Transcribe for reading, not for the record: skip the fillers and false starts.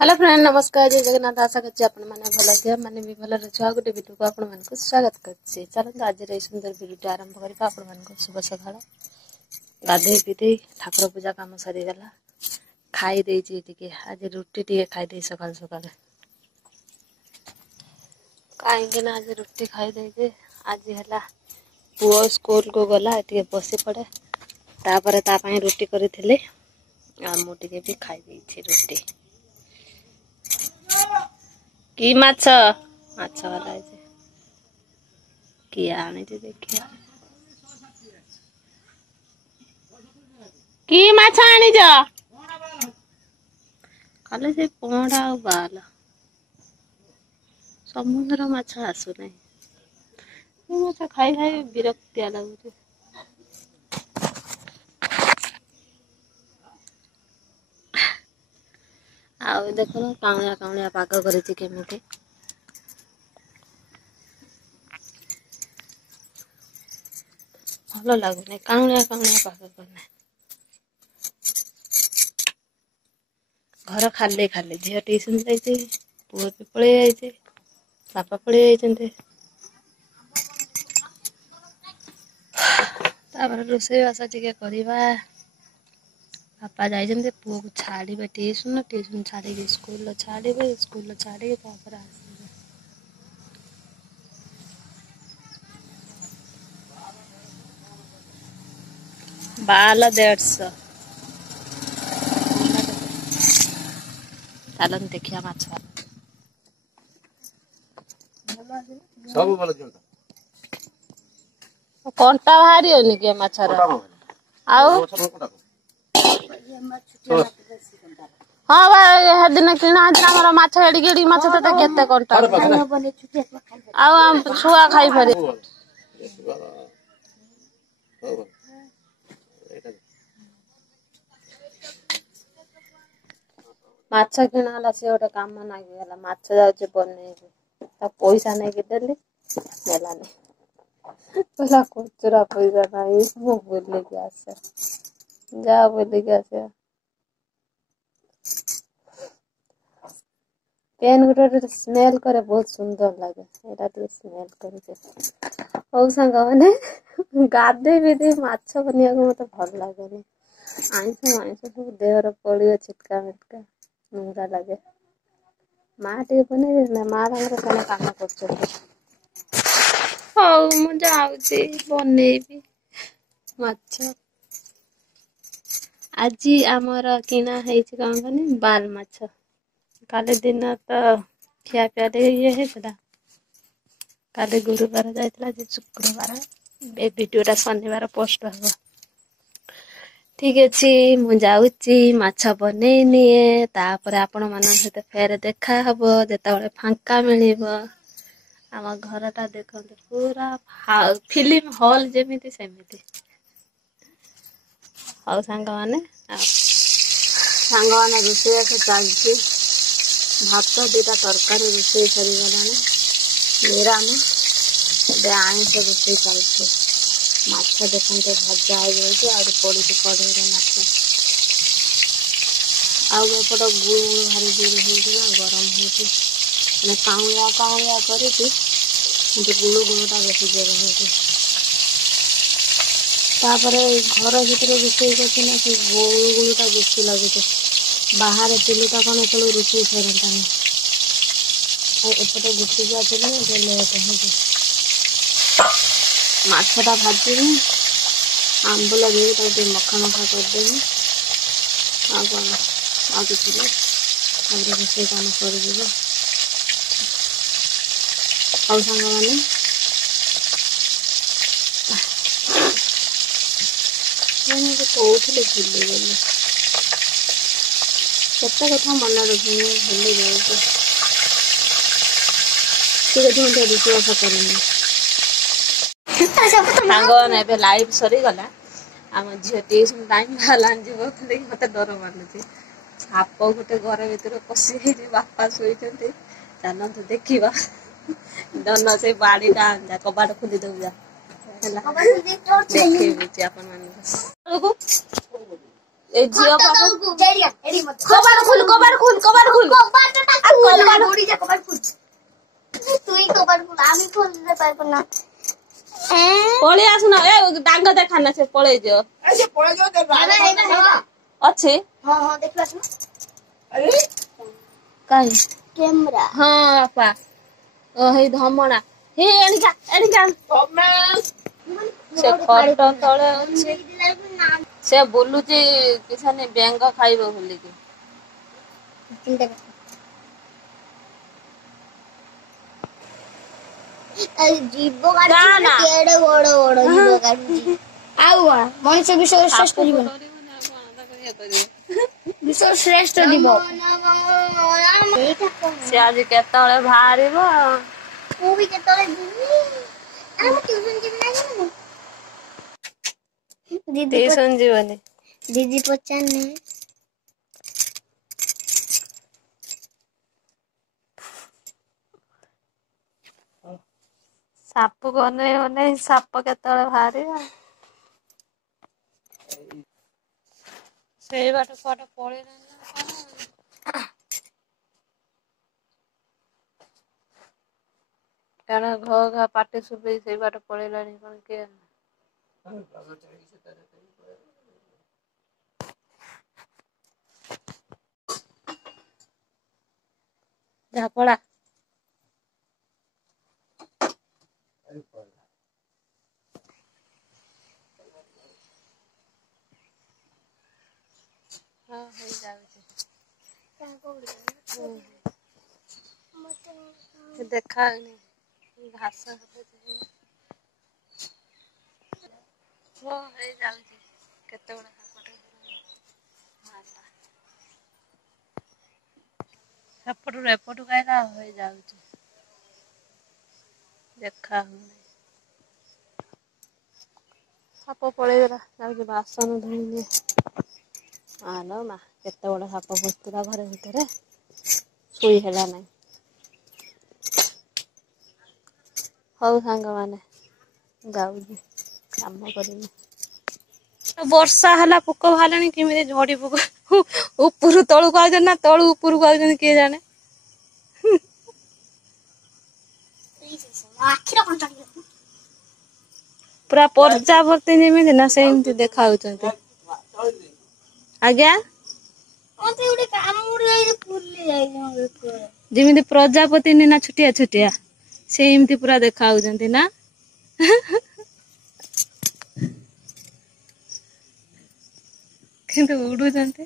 Hello friend नमस्कार जय जगन्नाथ आशा करछि आपण माने भल थे माने भी भल रहिछो गोटे वीडियो को आपण मानक स्वागत करछि। चलंत आज रे सुंदर वीडियो आरंभ करबा। आपण मानक शुभ सकाळ गाधे पीते ठाकुर पूजा काम सरी गला खाई देई छी टिके आज रोटी टिके खाई देई सकाळ सकाळ काहे के ना आज रोटी खाई देई जे आज हला पुओ स्कूल को गला टिके बसे पड़े तापर ता पई रोटी करिथिले आ मु टिके भी खाई देई छी रोटी की माछ माछ वाला है किया आने जे देखिया की माछ आनी जा काले से पोंडा और बाल समुद्र माछ आसु नहीं माछ खाई खाई विरक्तिया लागुचे। आ देखो ना काउलिया काउलिया पाग करिछि केमिति भलो लागुने काउलिया काउलिया पाग करने घर खाली खाली झील ट्यूशन जाइए पुओ भी पड़े जाइए बापा पड़े जाइए रोषे बास टे करवा बापा जाइए पुओ को छाड़े ट्यूशन ट्यूशन छाड़ी स्कूल छाड़े स्कूल छाड़ी बाल 150 चलन देखिया माछ सब बोल दियंता कंटा भारी होनी के माछर आउ हां भाई हे दिन किना हमर माछ एडी गेडी माछ त केते कंटा आउ हम छुआ खाई फरे माछ किनाला से गोटे काम नागी गला माछ जाउचे बने पैसा नहीं के देली मेला नहीं पहला खुचरा पैसा नहीं मु बोले के आसे जा बोले के आसे पेन गुटे स्मेल करे बहुत सुंदर लागे एटा तो स्मेल करे ओ संग माने गाधे भी दे माछ बनिया को मते भल लागेनी आइंस सब देहर पड़ियो छिटका मिटका मुंगा लगे माँ टे बने ना माँ रंग कने काम करछ हौ मु जाउची बनेबी माछ आजी आमर किना हेछि काम कने बाल माछ काले दिन तो खिया पिया ये हेतला काले गुरुवार जाइतला जे शुक्रवार ए वीडियोटा शनिवार पोस्ट हबो ठीक अछि मु जाउची माछ बनेनी तापर आपण मानन सहित फेर देखा हबो जेतबळे फांका मिलिबो आम घरटा देखते पूरा फिल्म हॉल जेमिति सेमिति और सांग माने रोषे चलती भात दीटा तरकारी रोषे सरी गलाने निराम ए आइंस रोषे चलती माछ देखते भजा हो जाए आउरी पड़ी कड़े माछ आउट गुड़ गुड़ भारी जोर हो गरम हो काउलिया काउलिया करके गुड़ गुड़टा बेस जोर हो घर भर रोषे करना से गुड़ गुड़टा बेस लगे बाहर चुलता कौन एत रोषे सरता एपटे गुटी जाते लेट माछटा भाजी आंब लगे मखा मखा करदेवी आ कौन आ कि रोषे काम कर और सांग माने कहते भूली गली केते कथा मन रखी भूली जाऊँ ठीक है मुझे विश्वास करनी सांग लाइव सरी गला आम झील ट्यूशन टाइम हेलान जीव मत डर मानुचे साप गोटे घर भर पशि बापा शोते चलते देखा डन से बाड़ीटा कबाट खोली दे जा देखी अपन ए जियो कबाड़ खुल पळी आसुन ए डांग देखा ना से पळै जो अच्छे काई कैमरा हां पा ओ हे धमणा हे एनिका से खट तळे अछि से बोलुची किसाने बेंग खाइबो बोली के जीव काटुची केडे बड़ बड़ जीव काटुची आउ मनुष्य विश्व श्रेष्ठ जीव विश्व श्रेष्ठ जीव से आज केतळे बाहरिबो ମୁଁ ବି କେତେବେଳେ ଯିବି ଆରେ ମୁଁ ଟ୍ୟୁସନ ଯିବି ନା ଦିଦି ट्यूशन जीवनी ଦିଦି ପଚାରନି साप को नहीं साप केतळे बाहरिबो सेई बाटे कोटे पळै ना काना घ घा पाटे सुबे सेई बाटे पळैलानी कोन के झापड़ा हां हो जाउछे देखा घास हो जाउछे केते बड़ा सेपटू एपटू कायला हो जाउछे देखा साप पळैगला जाउछे बासन धोइले आलो मा केते बड़ा साप बसुला घर भितरे सोई हेला नहीं हौ सांग माने जाउछी काम करिनी वर्षा हला पोक भालानी किमिते झड़ी पोक ऊपर तळु को आउछन ना तळु ऊपर को आउछन के जाने ଆଖିର କଣ୍ଟା पूरा प्रजापति जेमिति ना सेमति देखा होचंती आज्ञा ମତେ ଗୋଟେ କାମୁଡି ଯାଇକି ଫୁଲି ଯାଇକି जेमिति प्रजापति नि ना छुटिया छुटिया सेमति पूरा देखा होचंती ना किंतु उडुचंती